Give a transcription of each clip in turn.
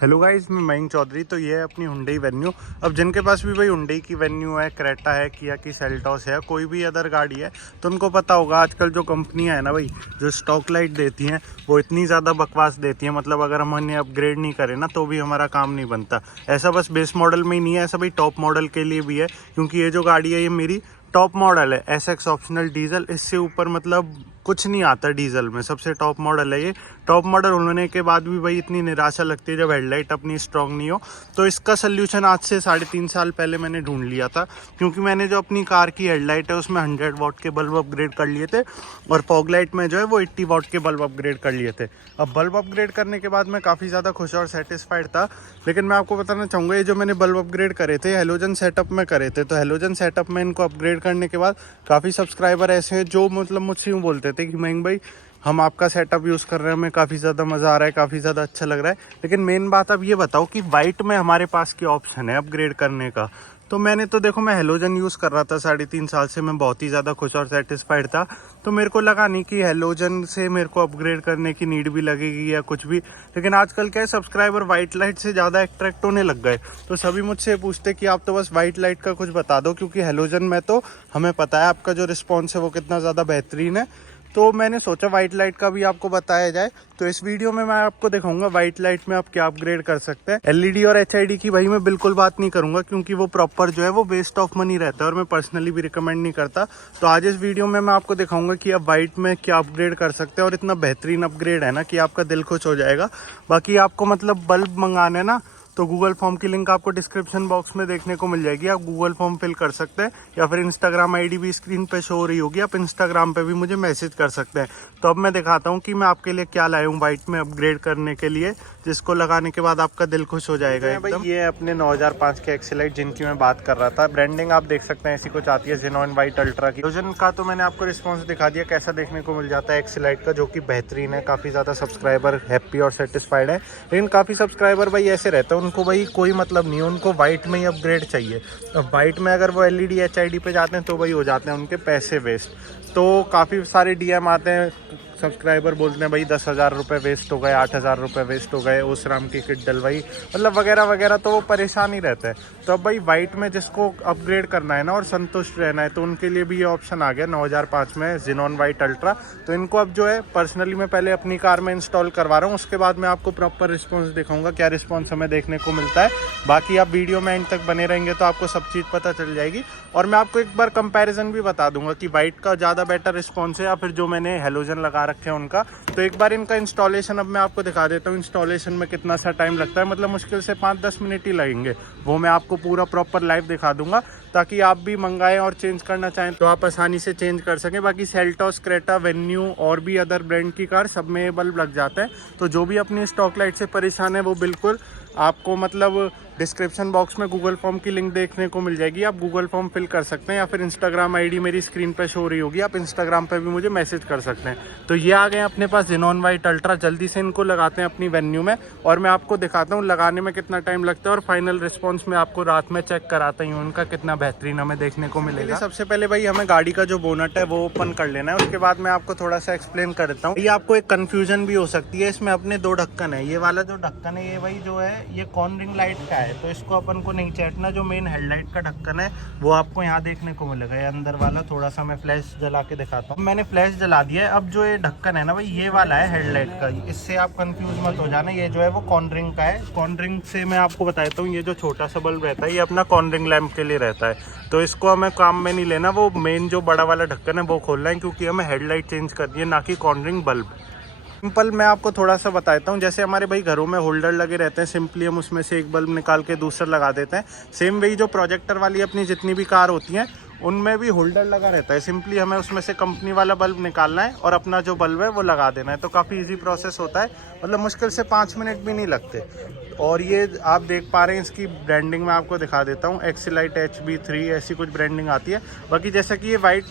Hello guys, मैं मयंक चौधरी। तो ये है अपनी हुंडई वेन्यू। अब जिनके पास भी भाई हुंडई की वेन्यू है, क्रेटा है, किया की सेल्टॉस है, कोई भी अदर गाड़ी है, तो उनको पता होगा आजकल जो कंपनियां है ना भाई, जो स्टॉक लाइट देती हैं वो इतनी ज़्यादा बकवास देती हैं। मतलब अगर हम उन्हें अपग्रेड नहीं करें ना तो भी हमारा काम नहीं बनता। ऐसा बस बेस मॉडल में ही नहीं है, ऐसा भाई टॉप मॉडल के लिए भी है। क्योंकि ये जो गाड़ी है ये मेरी टॉप मॉडल है, एसएक्स ऑप्शनल डीजल। इससे ऊपर मतलब कुछ नहीं आता डीजल में, सबसे टॉप मॉडल है ये। टॉप मॉडल होने के बाद भी भाई इतनी निराशा लगती है जब हेडलाइट अपनी स्ट्रांग नहीं हो। तो इसका सल्यूशन आज से 3.5 साल पहले मैंने ढूंढ लिया था। क्योंकि मैंने जो अपनी कार की हेडलाइट है उसमें 100 वॉट के बल्ब अपग्रेड कर लिए थे, और फॉग लाइट में जो है वो 80 वॉट के बल्ब अपग्रेड कर लिए थे। अब बल्ब अपग्रेड करने के बाद मैं काफ़ी ज़्यादा खुश और सेटिस्फाइड था। लेकिन मैं आपको बताना चाहूँगा, ये जो मैंने बल्ब अपग्रेड करे थे हेलोजन सेटअप में करे थे। तो हेलोजन सेटअप में इनको अपग्रेड करने के बाद काफ़ी सब्सक्राइबर ऐसे हैं जो मतलब मुझसे यूँ बोलते थे कि मयंक भाई, हम आपका सेटअप यूज़ कर रहे हैं, हमें काफ़ी ज़्यादा मज़ा आ रहा है, काफ़ी ज़्यादा अच्छा लग रहा है। लेकिन मेन बात अब ये बताओ कि वाइट में हमारे पास क्या ऑप्शन है अपग्रेड करने का। तो मैंने तो देखो, मैं हेलोजन यूज़ कर रहा था 3.5 साल से, मैं बहुत ही ज़्यादा खुश और सेटिस्फाइड था। तो मेरे को लगा नहीं कि हेलोजन से मेरे को अपग्रेड करने की नीड भी लगेगी या कुछ भी। लेकिन आजकल क्या है, सब्सक्राइबर वाइट लाइट से ज़्यादा अट्रैक्ट होने लग गए। तो सभी मुझसे पूछते कि आप तो बस वाइट लाइट का कुछ बता दो, क्योंकि हेलोजन में तो हमें पता है आपका जो रिस्पॉन्स है वो कितना ज़्यादा बेहतरीन है। तो मैंने सोचा वाइट लाइट का भी आपको बताया जाए। तो इस वीडियो में मैं आपको दिखाऊंगा वाइट लाइट में आप क्या अपग्रेड कर सकते हैं। एलईडी और एचआईडी की भाई मैं बिल्कुल बात नहीं करूंगा, क्योंकि वो प्रॉपर जो है वो वेस्ट ऑफ मनी रहता है और मैं पर्सनली भी रिकमेंड नहीं करता। तो आज इस वीडियो में मैं आपको दिखाऊंगा कि आप वाइट में क्या अपग्रेड कर सकते हैं, और इतना बेहतरीन अपग्रेड है ना कि आपका दिल खुश हो जाएगा। बाकी आपको मतलब बल्ब मंगाने ना, तो गूगल फॉर्म की लिंक आपको डिस्क्रिप्शन बॉक्स में देखने को मिल जाएगी। आप गूगल फॉर्म फिल कर सकते हैं, या फिर इंस्टाग्राम आईडी भी स्क्रीन पे शो हो रही होगी, आप इंस्टाग्राम पे भी मुझे मैसेज कर सकते हैं। तो अब मैं दिखाता हूँ कि मैं आपके लिए क्या लाया हूँ वाइट में अपग्रेड करने के लिए, जिसको लगाने के बाद आपका दिल खुश हो जाएगा एकदम। ये अपने 9005 के एक्सीलाइट जिनकी मैं बात कर रहा था। ब्रांडिंग आप देख सकते हैं ऐसी कुछ आती है, जेनॉन वाइट अल्ट्रा की। हेलोजन का तो मैंने आपको रिस्पॉन्स दिखा दिया कैसा देखने को मिल जाता है एक्सीलाइट का, जो कि बेहतरीन है। काफ़ी ज़्यादा सब्सक्राइबर हैप्पी और सेटिस्फाइड है। लेकिन काफ़ी सब्सक्राइबर भाई ऐसे रहते हैं, उनको भाई कोई मतलब नहीं है, उनको वाइट में ही अपग्रेड चाहिए। अब वाइट में अगर वो एलईडी एचआईडी पे जाते हैं तो भाई हो जाते हैं उनके पैसे वेस्ट। तो काफ़ी सारे डीएम आते हैं, सब्सक्राइबर बोलते हैं भाई 10,000 रुपये वेस्ट हो गए, 8,000 रुपये वेस्ट हो गए, उस राम की किट डलवाई, मतलब वगैरह वगैरह। तो वो परेशान ही रहते हैं। तो अब भाई वाइट में जिसको अपग्रेड करना है ना और संतुष्ट रहना है, तो उनके लिए भी ये ऑप्शन आ गया 9005 में, जेनॉन वाइट अल्ट्रा। तो इनको अब जो है पर्सनली मैं पहले अपनी कार में इंस्टॉल करवा रहा हूँ, उसके बाद मैं आपको प्रॉपर रिस्पॉन्स दिखाऊंगा क्या रिस्पॉन्स हमें देखने को मिलता है। बाकी आप वीडियो में एंड तक बने रहेंगे तो आपको सब चीज़ पता चल जाएगी। और मैं आपको एक बार कंपैरिजन भी बता दूंगा कि वाइट का ज़्यादा बेटर रिस्पॉन्स है या फिर जो मैंने हेलोजन लगा रखे हैं उनका। तो एक बार इनका इंस्टॉलेशन अब मैं आपको दिखा देता हूँ, इंस्टॉलेशन में कितना सा टाइम लगता है। मतलब मुश्किल से 5-10 मिनट ही लगेंगे, वो मैं आपको पूरा प्रॉपर लाइव दिखा दूंगा, ताकि आप भी मंगाएं और चेंज करना चाहें तो आप आसानी से चेंज कर सकें। बाकी सेल्टॉस, क्रेटा, वेन्यू और भी अदर ब्रांड की कार सब में बल्ब लग जाता है। तो जो भी अपनी स्टॉक लाइट से परेशान है वो बिल्कुल आपको मतलब डिस्क्रिप्शन बॉक्स में गूगल फॉर्म की लिंक देखने को मिल जाएगी, आप गूगल फॉर्म फिल कर सकते हैं, या फिर इंस्टाग्राम आईडी मेरी स्क्रीन पे शो हो रही होगी, आप इंस्टाग्राम पे भी मुझे मैसेज कर सकते हैं। तो ये आ गए अपने पास जेनॉन वाइट अल्ट्रा। जल्दी से इनको लगाते हैं अपनी वेन्यू में, और मैं आपको दिखाता हूँ लगाने में कितना टाइम लगता है, और फाइनल रिस्पॉन्स में आपको रात में चेक कराता हूँ उनका कितना बेहतरीन हमें देखने को मिलेगा। सबसे पहले भाई हमें गाड़ी का जो बोनट है वो ओपन कर लेना है, उसके बाद मैं आपको थोड़ा सा एक्सप्लेन कर देता हूँ। ये आपको एक कन्फ्यूजन भी हो सकती है, इसमें अपने 2 ढक्कन है। ये वाला जो ढक्कन है ये भाई जो है ये कॉर्नरिंग लाइट का है, तो इसको अपन को नहीं चैटना। जो मेन हेडलाइट का ढक्कन है वो आपको यहाँ देखने को मिलेगा, ये अंदर वाला। थोड़ा सा मैं फ्लैश जला के दिखाता हूँ। मैंने फ्लैश जला दिया है। अब जो ये ढक्कन है ना भाई, ये वाला है हेडलाइट का, इससे आप कंफ्यूज मत हो जाना। ये जो है वो कॉर्नरिंग का है। कॉर्नरिंग से मैं आपको बताता हूँ, ये जो छोटा सा बल्ब रहता है ये अपना कॉर्नरिंग लैंप के लिए रहता है, तो इसको हमें काम में नहीं लेना। वो मेन जो बड़ा वाला ढक्कन है वो खोलना है, क्योंकि हमें हेडलाइट चेंज करनी है, ना कि कॉर्नरिंग बल्ब। सिंपल मैं आपको थोड़ा सा बताता हूँ। जैसे हमारे भाई घरों में होल्डर लगे रहते हैं, सिंपली हम उसमें से एक बल्ब निकाल के दूसरा लगा देते हैं। सेम वही जो प्रोजेक्टर वाली अपनी जितनी भी कार होती हैं उनमें भी होल्डर लगा रहता है। सिंपली हमें उसमें से कंपनी वाला बल्ब निकालना है और अपना जो बल्ब है वो लगा देना है। तो काफ़ी इजी प्रोसेस होता है, मतलब मुश्किल से 5 मिनट भी नहीं लगते। और ये आप देख पा रहे हैं, इसकी ब्रांडिंग मैं आपको दिखा देता हूँ। एक्सीलाइट HB3 ऐसी कुछ ब्रांडिंग आती है। बाकी जैसा कि ये वाइट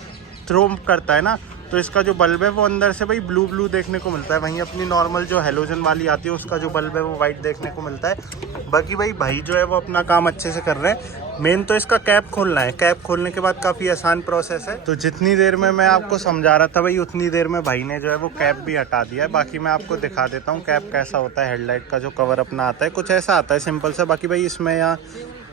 थ्रो करता है ना, तो इसका जो बल्ब है वो अंदर से भाई ब्लू ब्लू देखने को मिलता है। वहीं अपनी नॉर्मल जो हेलोजन वाली आती है उसका जो बल्ब है वो वाइट देखने को मिलता है। बाकी भाई जो है वो अपना काम अच्छे से कर रहे हैं। मेन तो इसका कैप खोलना है। कैप खोलने के बाद काफ़ी आसान प्रोसेस है। तो जितनी देर में मैं आपको समझा रहा था भाई उतनी देर में भाई ने जो है वो कैप भी हटा दिया है। बाकी मैं आपको दिखा देता हूँ कैप कैसा होता है। हेडलाइट का जो कवर अपना आता है कुछ ऐसा आता है सिंपल सा। बाकी भाई इसमें यहाँ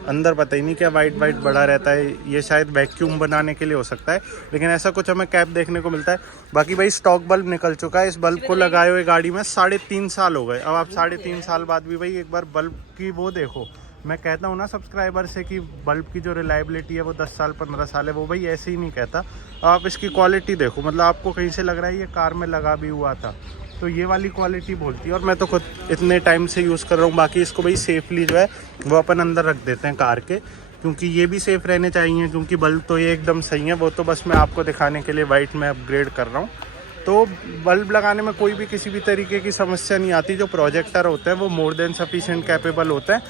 अंदर पता ही नहीं क्या वाइट बड़ा रहता है, ये शायद वैक्यूम बनाने के लिए हो सकता है, लेकिन ऐसा कुछ हमें कैप देखने को मिलता है। बाकी भाई स्टॉक बल्ब निकल चुका है। इस बल्ब को लगाए हुए गाड़ी में 3.5 साल हो गए। अब आप 3.5 साल बाद भी भाई एक बार बल्ब की वो देखो। मैं कहता हूँ ना सब्सक्राइबर से कि बल्ब की जो रिलायबिलिटी है वो 10 साल 15 साल है, वो भाई ऐसे ही नहीं कहता। आप इसकी क्वालिटी देखो, मतलब आपको कहीं से लग रहा है ये कार में लगा भी हुआ था, तो ये वाली क्वालिटी बोलती है। और मैं तो खुद इतने टाइम से यूज़ कर रहा हूँ। बाकी इसको भाई सेफली जो है वो अपन अंदर रख देते हैं कार के, क्योंकि ये भी सेफ़ रहने चाहिए। क्योंकि बल्ब तो ये एकदम सही है, वो तो बस मैं आपको दिखाने के लिए वाइट में अपग्रेड कर रहा हूँ। तो बल्ब लगाने में कोई भी किसी भी तरीके की समस्या नहीं आती। जो प्रोजेक्टर होते हैं वो मोर देन सफिशिएंट कैपेबल होते हैं।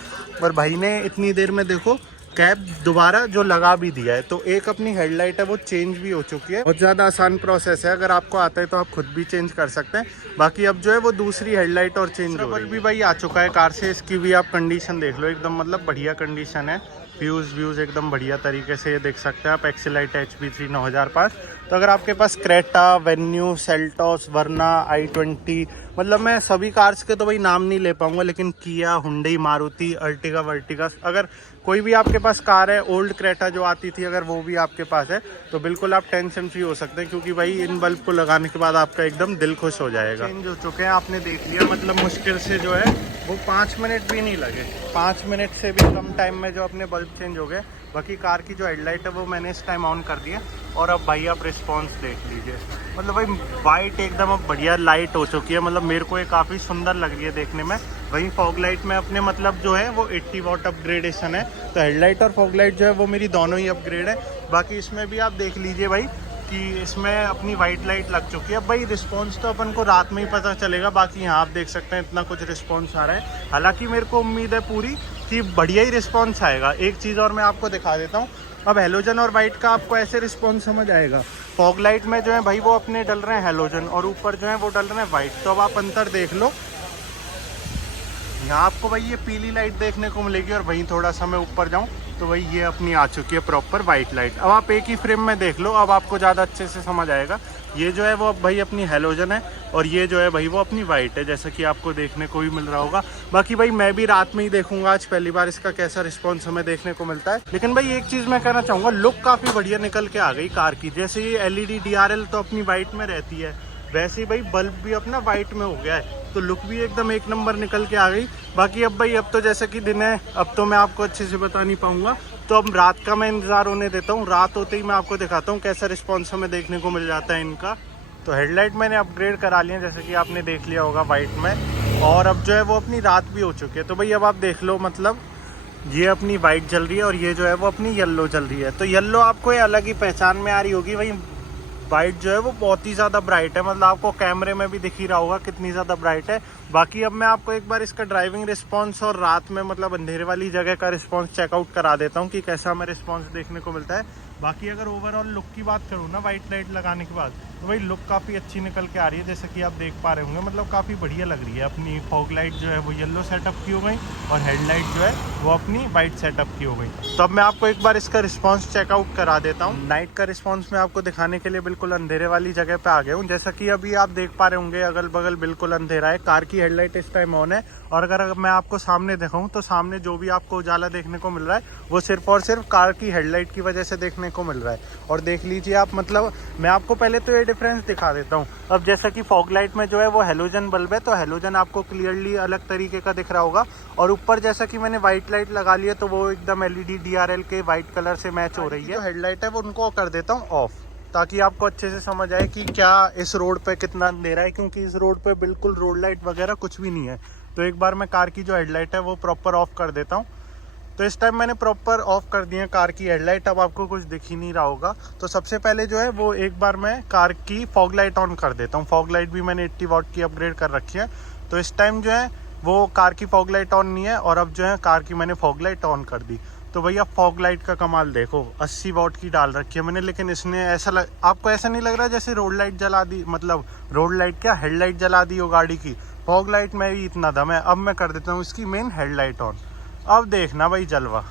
और भाई ने इतनी देर में देखो कैप दोबारा जो लगा भी दिया है। तो एक अपनी हेडलाइट है वो चेंज भी हो चुकी है। बहुत ज़्यादा आसान प्रोसेस है, अगर आपको आता है तो आप खुद भी चेंज कर सकते हैं। बाकी अब जो है वो दूसरी हेडलाइट और चेंज हो बल्ब भी भाई आ चुका है कार से। इसकी भी आप कंडीशन देख लो, एकदम मतलब बढ़िया कंडीशन है। व्यूज़ एकदम बढ़िया तरीके से देख सकते हैं आप। एक्सीलाइट HP3 9005। तो अगर आपके पास क्रेटा, वेन्यू, सेल्टॉस, वर्ना, i20, मतलब मैं सभी कार्स के तो भाई नाम नहीं ले पाऊंगा, लेकिन किया, हुंडई, मारुति, अर्टिगा वर्टिगा, अगर कोई भी आपके पास कार है, ओल्ड क्रेटा जो आती थी अगर वो भी आपके पास है तो बिल्कुल आप टेंशन फ्री हो सकते हैं। क्योंकि भाई इन बल्ब को लगाने के बाद आपका एकदम दिल खुश हो जाएगा। चेंज हो चुके हैं, आपने देख लिया। मतलब मुश्किल से जो है वो 5 मिनट भी नहीं लगे। 5 मिनट से भी कम टाइम में जो अपने बल्ब चेंज हो गए। बाकी कार की जो हेडलाइट है वो मैंने इस टाइम ऑन कर दी है। और अब भाई आप रिस्पॉन्स देख लीजिए, मतलब भाई वाइट एकदम अब बढ़िया लाइट हो चुकी है। मतलब मेरे को ये काफ़ी सुंदर लग रही है देखने में। वहीं फॉग लाइट में अपने मतलब जो है वो 80 वाट अपग्रेडेशन है। तो हेडलाइट और फॉग लाइट जो है वो मेरी दोनों ही अपग्रेड है। बाकी इसमें भी आप देख लीजिए भाई कि इसमें अपनी वाइट लाइट लग चुकी है। भाई रिस्पांस तो अपन को रात में ही पता चलेगा। बाकी यहाँ आप देख सकते हैं इतना कुछ रिस्पांस आ रहा है। हालांकि मेरे को उम्मीद है पूरी कि बढ़िया ही रिस्पांस आएगा। एक चीज़ और मैं आपको दिखा देता हूँ। अब हेलोजन और वाइट का आपको ऐसे रिस्पांस समझ आएगा। फॉग लाइट में जो है भाई वो अपने डल रहे हैं हेलोजन और ऊपर जो है वो डल रहे हैं वाइट। तो अब आप अंतर देख लो, यहाँ आपको भाई ये पीली लाइट देखने को मिलेगी। और वहीं थोड़ा सा मैं ऊपर जाऊँ तो भाई ये अपनी आ चुकी है प्रॉपर वाइट लाइट। अब आप एक ही फ्रेम में देख लो, अब आपको ज़्यादा अच्छे से समझ आएगा। ये जो है वो अब भाई अपनी हेलोजन है और ये जो है भाई वो अपनी वाइट है, जैसा कि आपको देखने को भी मिल रहा होगा। बाकी भाई मैं भी रात में ही देखूंगा आज पहली बार इसका कैसा रिस्पॉन्स हमें देखने को मिलता है। लेकिन भाई एक चीज़ मैं कहना चाहूँगा, लुक काफ़ी बढ़िया निकल के आ गई कार की। जैसे ये LED DRL तो अपनी वाइट में रहती है, वैसे ही भाई बल्ब भी अपना वाइट में हो गया है। तो लुक भी एकदम एक नंबर निकल के आ गई। बाकी अब भाई अब तो जैसे कि दिन है, अब तो मैं आपको अच्छे से बता नहीं पाऊंगा। तो अब रात का मैं इंतज़ार होने देता हूँ। रात होते ही मैं आपको दिखाता हूँ कैसा रिस्पॉन्स हमें देखने को मिल जाता है इनका। तो हेडलाइट मैंने अपग्रेड करा लिया जैसे कि आपने देख लिया होगा वाइट में। और अब जो है वो अपनी रात भी हो चुकी है। तो भाई अब आप देख लो, मतलब ये अपनी वाइट जल रही है और ये जो है वो अपनी येलो जल रही है। तो येलो आपको ये अलग ही पहचान में आ रही होगी। भाई वाइट जो है वो बहुत ही ज़्यादा ब्राइट है, मतलब आपको कैमरे में भी दिख ही रहा होगा कितनी ज़्यादा ब्राइट है। बाकी अब मैं आपको एक बार इसका ड्राइविंग रिस्पांस और रात में मतलब अंधेरे वाली जगह का रिस्पांस चेकआउट करा देता हूँ कि कैसा हमें रिस्पांस देखने को मिलता है। बाकी अगर ओवरऑल लुक की बात करूँ ना वाइट लाइट लगाने के बाद, तो भाई लुक काफ़ी अच्छी निकल के आ रही है जैसे कि आप देख पा रहे होंगे। मतलब काफ़ी बढ़िया लग रही है। अपनी फॉग लाइट जो है वो येलो सेटअप की हो गई और हेडलाइट जो है वो अपनी वाइट सेटअप की हो गई। तो अब मैं आपको एक बार इसका रिस्पांस चेकआउट करा देता हूँ। नाइट का रिस्पांस मैं आपको दिखाने के लिए बिल्कुल अंधेरे वाली जगह पे आ गया हूँ। जैसा कि अभी आप देख पा रहे होंगे अगल बगल बिल्कुल अंधेरा है। कार की हेडलाइट इस टाइम ऑन है। और अगर मैं आपको सामने दिखाऊं तो सामने जो भी आपको उजाला देखने को मिल रहा है वो सिर्फ और सिर्फ कार की हेडलाइट की वजह से देखने को मिल रहा है। और देख लीजिए आप, मतलब मैं आपको पहले तो ये डिफरेंस दिखा देता हूँ। अब जैसा कि फॉग लाइट में जो है वो हेलोजन बल्ब है, तो हेलोजन आपको क्लियरली अलग तरीके का दिख रहा होगा। और ऊपर जैसा कि मैंने वाइट लाइट लगा ली है तो वो एकदम LED DRL के वाइट कलर से मैच हो रही है। जो हेडलाइट है वो उनको कर देता हूँ ऑफ, ताकि आपको अच्छे से समझ आए कि क्या इस रोड पे कितना अंधेरा है। क्योंकि इस रोड पे बिल्कुल रोड लाइट वगैरह कुछ भी नहीं है। तो एक बार मैं कार की जो हेडलाइट है वो प्रॉपर ऑफ कर देता हूँ। तो इस टाइम मैंने प्रॉपर ऑफ कर दी है कार की हेडलाइट। अब आपको कुछ दिख ही नहीं रहा होगा। तो सबसे पहले जो है वो एक बार मैं कार की फॉग लाइट ऑन कर देता हूँ। फॉग लाइट भी मैंने 80 वाट की अपग्रेड कर रखी है। तो इस टाइम जो है वो कार की फॉग लाइट ऑन नहीं है और अब जो है कार की मैंने फॉग लाइट ऑन कर दी। तो भैया फॉग लाइट का कमाल देखो, 80 वॉट की डाल रखी है मैंने, लेकिन इसने आपको ऐसा नहीं लग रहा जैसे रोड लाइट जला दी, मतलब रोड लाइट क्या, हेडलाइट जला दी हो गाड़ी की। फॉग लाइट में भी इतना दम है। अब मैं कर देता हूँ इसकी मेन हेडलाइट ऑन, अब देखना भाई जलवा।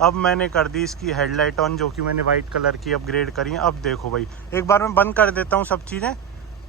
अब मैंने कर दी इसकी हेडलाइट ऑन, जो कि मैंने वाइट कलर की अपग्रेड करी है। अब देखो भाई, एक बार मैं बंद कर देता हूँ सब चीज़ें,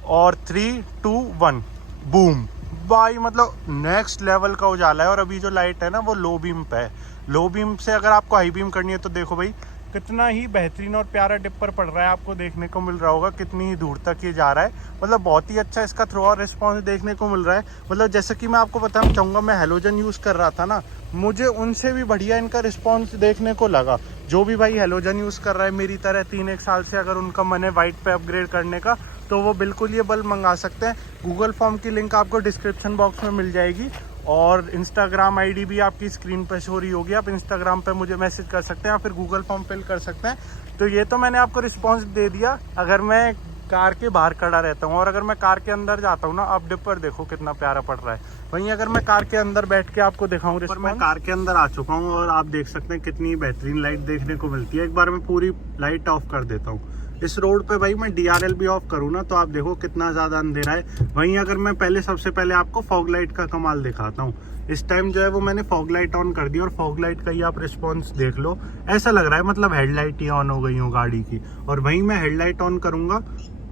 और 3 2 1 बूम भाई, मतलब नेक्स्ट लेवल का उजाला है। और अभी जो लाइट है ना वो लो बीम पे है। लो बीम से अगर आपको हाई बीम करनी है तो देखो भाई कितना ही बेहतरीन और प्यारा डिपर पड़ रहा है, आपको देखने को मिल रहा होगा कितनी ही दूर तक ये जा रहा है। मतलब बहुत ही अच्छा इसका थ्रो और रिस्पॉन्स देखने को मिल रहा है। मतलब जैसे कि मैं आपको बताना चाहूँगा, मैं हेलोजन यूज़ कर रहा था ना, मुझे उनसे भी बढ़िया इनका रिस्पॉन्स देखने को लगा। जो भी भाई हेलोजन यूज़ कर रहा है मेरी तरह 3-1 साल से, अगर उनका मन है वाइट पे अपग्रेड करने का तो वो बिल्कुल ये बल्ब मंगा सकते हैं। गूगल फॉर्म की लिंक आपको डिस्क्रिप्शन बॉक्स में मिल जाएगी, और इंस्टाग्राम आईडी भी आपकी स्क्रीन पर शो रही होगी। आप इंस्टाग्राम पे मुझे मैसेज कर सकते हैं या फिर गूगल फॉर्म फिल कर सकते हैं। तो ये तो मैंने आपको रिस्पांस दे दिया अगर मैं कार के बाहर खड़ा रहता हूँ। और अगर मैं कार के अंदर जाता हूँ ना, आप डिपर देखो कितना प्यारा पड़ रहा है। वहीं अगर मैं कार के अंदर बैठ के आपको दिखाऊँ, पर मैं कार के अंदर आ चुका हूँ और आप देख सकते हैं कितनी बेहतरीन लाइट देखने को मिलती है। एक बार मैं पूरी लाइट ऑफ कर देता हूँ। इस रोड पे भाई मैं DRL भी ऑफ करूँ ना तो आप देखो कितना ज़्यादा अंधेरा है। वहीं अगर मैं सबसे पहले आपको फॉग लाइट का कमाल दिखाता हूँ। इस टाइम जो है वो मैंने फॉग लाइट ऑन कर दी, और फॉग लाइट का ही आप रिस्पॉन्स देख लो। ऐसा लग रहा है मतलब हेडलाइट ही ऑन हो गई हो गाड़ी की। और वहीं मैं हेडलाइट ऑन करूँगा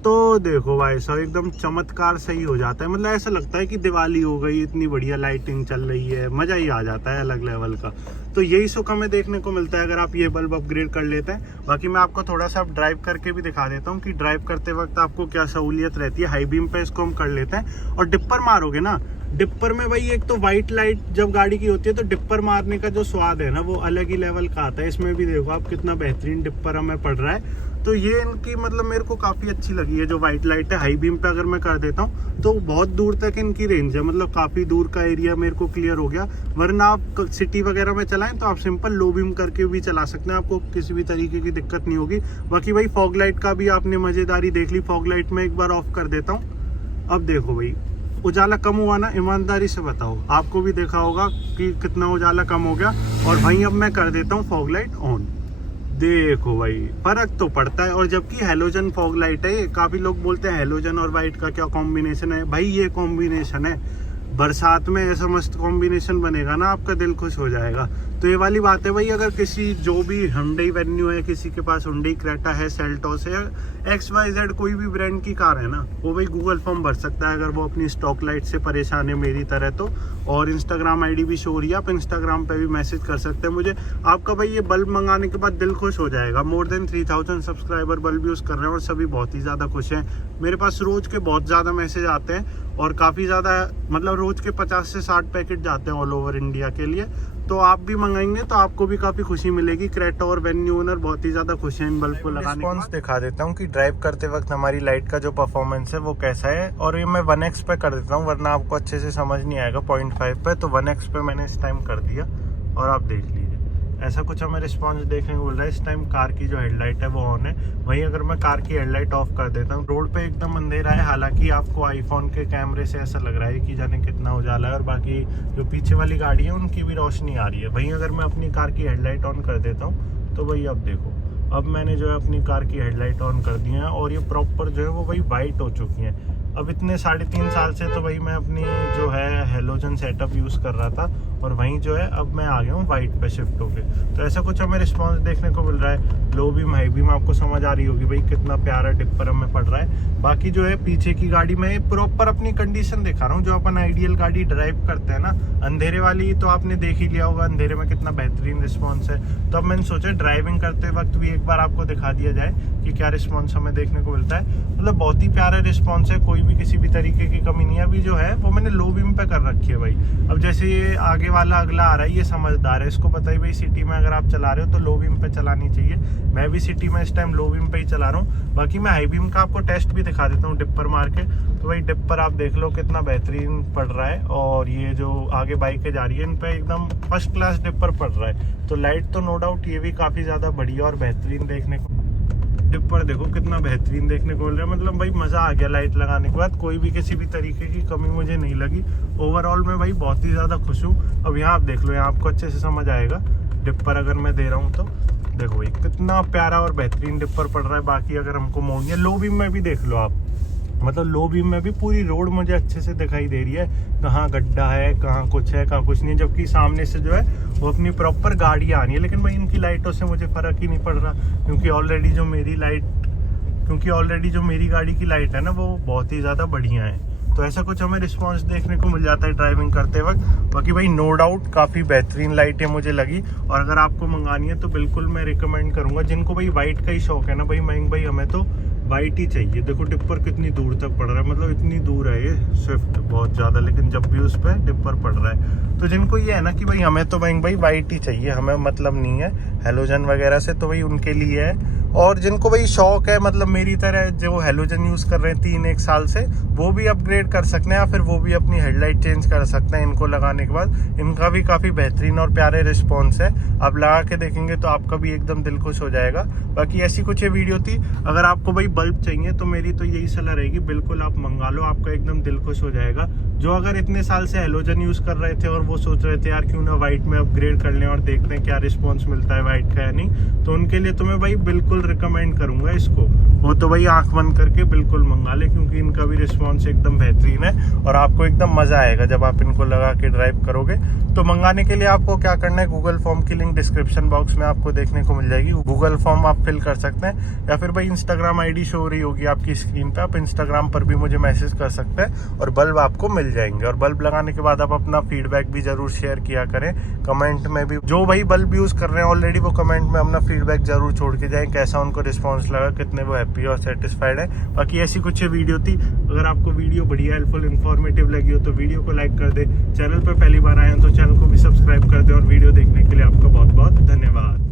तो देखो भाई साहब एकदम चमत्कार सही हो जाता है। मतलब ऐसा लगता है कि दिवाली हो गई, इतनी बढ़िया लाइटिंग चल रही है, मज़ा ही आ जाता है अलग लेवल का। तो यही सुख हमें देखने को मिलता है अगर आप ये बल्ब अपग्रेड कर लेते हैं। बाकी मैं आपको थोड़ा सा ड्राइव करके भी दिखा देता हूँ कि ड्राइव करते वक्त आपको क्या सहूलियत रहती है। हाई बीम पे इसको हम कर लेते हैं, और डिपर मारोगे ना, डिपर में भाई एक तो वाइट लाइट जब गाड़ी की होती है तो डिपर मारने का जो स्वाद है ना वो अलग ही लेवल का आता है। इसमें भी देखो आप कितना बेहतरीन डिपर हमें पड़ रहा है। तो ये इनकी मतलब मेरे को काफ़ी अच्छी लगी है जो वाइट लाइट है। हाई बीम पे अगर मैं कर देता हूँ तो बहुत दूर तक इनकी रेंज है, मतलब काफ़ी दूर का एरिया मेरे को क्लियर हो गया। वरना आप सिटी वगैरह में चलाएं तो आप सिंपल लो बीम करके भी चला सकते हैं, आपको किसी भी तरीके की दिक्कत नहीं होगी। बाकी भाई फॉग लाइट का भी आपने मज़ेदारी देख ली। फॉग लाइट में एक बार ऑफ कर देता हूँ। अब देखो भाई उजाला कम हुआ ना, ईमानदारी से बताओ, आपको भी देखा होगा कि कितना उजाला कम हो गया। और भाई अब मैं कर देता हूँ फॉग लाइट ऑन, देखो भाई फर्क तो पड़ता है। और जबकि हेलोजन फॉग लाइट है, काफ़ी लोग बोलते हैं हेलोजन और वाइट का क्या कॉम्बिनेशन है। भाई ये कॉम्बिनेशन है, बरसात में ऐसा मस्त कॉम्बिनेशन बनेगा ना, आपका दिल खुश हो जाएगा। तो ये वाली बात है भाई, अगर किसी जो भी Hyundai वेन्यू है, किसी के पास Hyundai क्रेटा है, सेल्टोस है, XYZ कोई भी ब्रांड की कार है ना, वो भाई गूगल फॉर्म भर सकता है अगर वो अपनी स्टॉक लाइट से परेशान है मेरी तरह तो। और इंस्टाग्राम आईडी भी शो रही है, आप इंस्टाग्राम पे भी मैसेज कर सकते हैं मुझे। आपका भाई ये बल्ब मंगाने के बाद दिल खुश हो जाएगा। More than 3000 subscriber bulb use कर रहे हैं और सभी बहुत ही ज़्यादा खुश हैं। मेरे पास रोज़ के बहुत ज़्यादा मैसेज आते हैं और काफ़ी ज़्यादा, मतलब रोज़ के 50 से 60 पैकेट जाते हैं ऑल ओवर इंडिया के लिए। तो आप भी मंगाएंगे तो आपको भी काफ़ी खुशी मिलेगी। क्रेटा और वेन्यू ओनर बहुत ही ज़्यादा खुश हैं इन बल्ब को लगाने के बाद। दिखा देता हूँ कि ड्राइव करते वक्त हमारी लाइट का जो परफॉर्मेंस है वो कैसा है। और ये मैं 1x पे कर देता हूँ वरना आपको अच्छे से समझ नहीं आएगा 0.5 पे। तो 1x पे मैंने इस टाइम कर दिया और आप देख लीजिए ऐसा कुछ हमें रिस्पॉन्स देखने को मिल रहा है। इस टाइम कार की जो हेडलाइट है वो ऑन है। वहीं अगर मैं कार की हेडलाइट ऑफ कर देता हूँ, रोड पे एकदम अंधेरा है, हालांकि आपको आईफोन के कैमरे से ऐसा लग रहा है कि जाने कितना उजाला है। और बाकी जो पीछे वाली गाड़ी है उनकी भी रोशनी आ रही है। वहीं अगर मैं अपनी कार की हेडलाइट ऑन कर देता हूँ तो भाई अब देखो, अब मैंने जो है अपनी कार की हेडलाइट ऑन कर दी है और ये प्रॉपर जो है वो भाई वाइट हो चुकी हैं। अब इतने 3.5 साल से तो भाई मैं अपनी जो है हेलोजन सेटअप यूज़ कर रहा था और वहीं जो है अब मैं आ गया हूँ वाइट पे शिफ्ट होके। तो ऐसा कुछ हमें रिस्पॉन्स देखने को मिल रहा है। लो बीम हाई बीम आपको समझ आ रही होगी भाई कितना प्यारा डिपर हमें पड़ रहा है। बाकी जो है पीछे की गाड़ी में प्रॉपर अपनी कंडीशन दिखा रहा हूँ, जो अपन आइडियल गाड़ी ड्राइव करते हैं ना, अंधेरे वाली तो आपने देख ही लिया होगा अंधेरे में कितना बेहतरीन रिस्पॉन्स है। तो अब मैंने सोचा ड्राइविंग करते वक्त भी एक बार आपको दिखा दिया जाए कि क्या रिस्पॉन्स हमें देखने को मिलता है। मतलब बहुत ही प्यारा रिस्पॉन्स है, कोई भी किसी भी तरीके की कमी नहीं है। अभी जो है वो मैंने लो बीम पे कर रखी है भाई। अब जैसे ये आगे वाला अगला आ रहा है, ये समझदार है, इसको पता ही भाई सिटी में अगर आप चला रहे हो तो लो बीम पे चलानी चाहिए। मैं भी सिटी में इस टाइम लो बीम पे ही चला रहा हूँ। बाकी मैं हाई बीम का आपको टेस्ट भी दिखा देता हूँ डिपर मार के। तो भाई डिपर आप देख लो कितना बेहतरीन पड़ रहा है। और ये जो आगे बाइकें जा रही है इन पे एकदम फर्स्ट क्लास डिपर पड़ रहा है। तो लाइट तो नो डाउट ये भी काफ़ी ज़्यादा बढ़िया और बेहतरीन देखने को, डिपर देखो कितना बेहतरीन देखने को मिल रहा है। मतलब भाई मज़ा आ गया लाइट लगाने के बाद, कोई भी किसी भी तरीके की कमी मुझे नहीं लगी। ओवरऑल मैं भाई बहुत ही ज़्यादा खुश हूँ। अब यहाँ आप देख लो, यहाँ आपको अच्छे से समझ आएगा डिपर अगर मैं दे रहा हूँ तो देखो भाई कितना प्यारा और बेहतरीन डिपर पड़ रहा है। बाकी अगर हमको मोड़नी है, लो बीम में भी देख लो आप, मतलब लो बीम में भी पूरी रोड मुझे अच्छे से दिखाई दे रही है, कहाँ गड्ढा है, कहाँ कुछ है, कहाँ कुछ नहीं, जबकि सामने से जो है वो अपनी प्रॉपर गाड़ी आ रही है। लेकिन भाई इनकी लाइटों से मुझे फ़र्क ही नहीं पड़ रहा, क्योंकि ऑलरेडी जो मेरी गाड़ी की लाइट है ना वो बहुत ही ज़्यादा बढ़िया है। तो ऐसा कुछ हमें रिस्पांस देखने को मिल जाता है ड्राइविंग करते वक्त। बाकी भाई नो डाउट काफ़ी बेहतरीन लाइटें मुझे लगी, और अगर आपको मंगानी है तो बिल्कुल मैं रिकमेंड करूँगा। जिनको भाई वाइट का ही शौक है ना भाई, मयंक भाई हमें तो वाइट ही चाहिए। देखो डिपर कितनी दूर तक पड़ रहा है, मतलब इतनी दूर है ये स्विफ्ट बहुत ज़्यादा, लेकिन जब भी उस पर डिपर पड़ रहा है। तो जिनको ये है ना कि भाई हमें तो मयंक भाई वाइट ही चाहिए, हमें मतलब नहीं है हेलोजन वगैरह से, तो भाई उनके लिए है। और जिनको भाई शौक है, मतलब मेरी तरह जो हेलोजन यूज़ कर रहे हैं 3-1 साल से, वो भी अपग्रेड कर सकते हैं, या फिर वो भी अपनी हेडलाइट चेंज कर सकते हैं इनको लगाने के बाद। इनका भी काफ़ी बेहतरीन और प्यारे रिस्पॉन्स है, आप लगा के देखेंगे तो आपका भी एकदम दिल खुश हो जाएगा। बाकी ऐसी कुछ ये वीडियो थी। अगर आपको भाई बल्ब चाहिए तो मेरी तो यही सलाह रहेगी, बिल्कुल आप मंगा लो, आपका एकदम दिल खुश हो जाएगा। जो अगर इतने साल से हेलोजन यूज़ कर रहे थे और वो सोच रहे थे यार क्यों ना वाइट में अपग्रेड कर लें और देखते हैं क्या रिस्पॉन्स मिलता है वाइट का या नहीं, तो उनके लिए तो मैं भाई बिल्कुल रिकमेंड करूंगा इसको। वो तो भाई आंख बंद करके बिल्कुल मंगा ले, क्योंकि इनका भी रिस्पॉन्स एकदम बेहतरीन है और आपको एकदम मज़ा आएगा जब आप इनको लगा के ड्राइव करोगे। तो मंगाने के लिए आपको क्या करना है, गूगल फॉर्म की लिंक डिस्क्रिप्शन बॉक्स में आपको देखने को मिल जाएगी, गूगल फॉर्म आप फिल कर सकते हैं, या फिर भाई इंस्टाग्राम आईडी शो हो रही होगी आपकी स्क्रीन पे, आप इंस्टाग्राम पर भी मुझे मैसेज कर सकते हैं और बल्ब आपको मिल जाएंगे। और बल्ब लगाने के बाद आप अपना फीडबैक भी जरूर शेयर किया करें कमेंट में भी। जो भाई बल्ब यूज़ कर रहे हैं ऑलरेडी वो कमेंट में अपना फीडबैक जरूर छोड़ के जाएं, कैसा उनको रिस्पॉन्स लगा, कितने वो हैप्पी और सेटिस्फाइड है। बाकी ऐसी कुछ वीडियो थी। अगर आपको वीडियो बढ़िया हेल्पफुल इन्फॉर्मेटिव लगी हो तो वीडियो को लाइक कर दे, चैनल पर पहली बार आए हैं तो चैनल को भी सब्सक्राइब कर दे, और वीडियो देखने के लिए आपका बहुत बहुत धन्यवाद।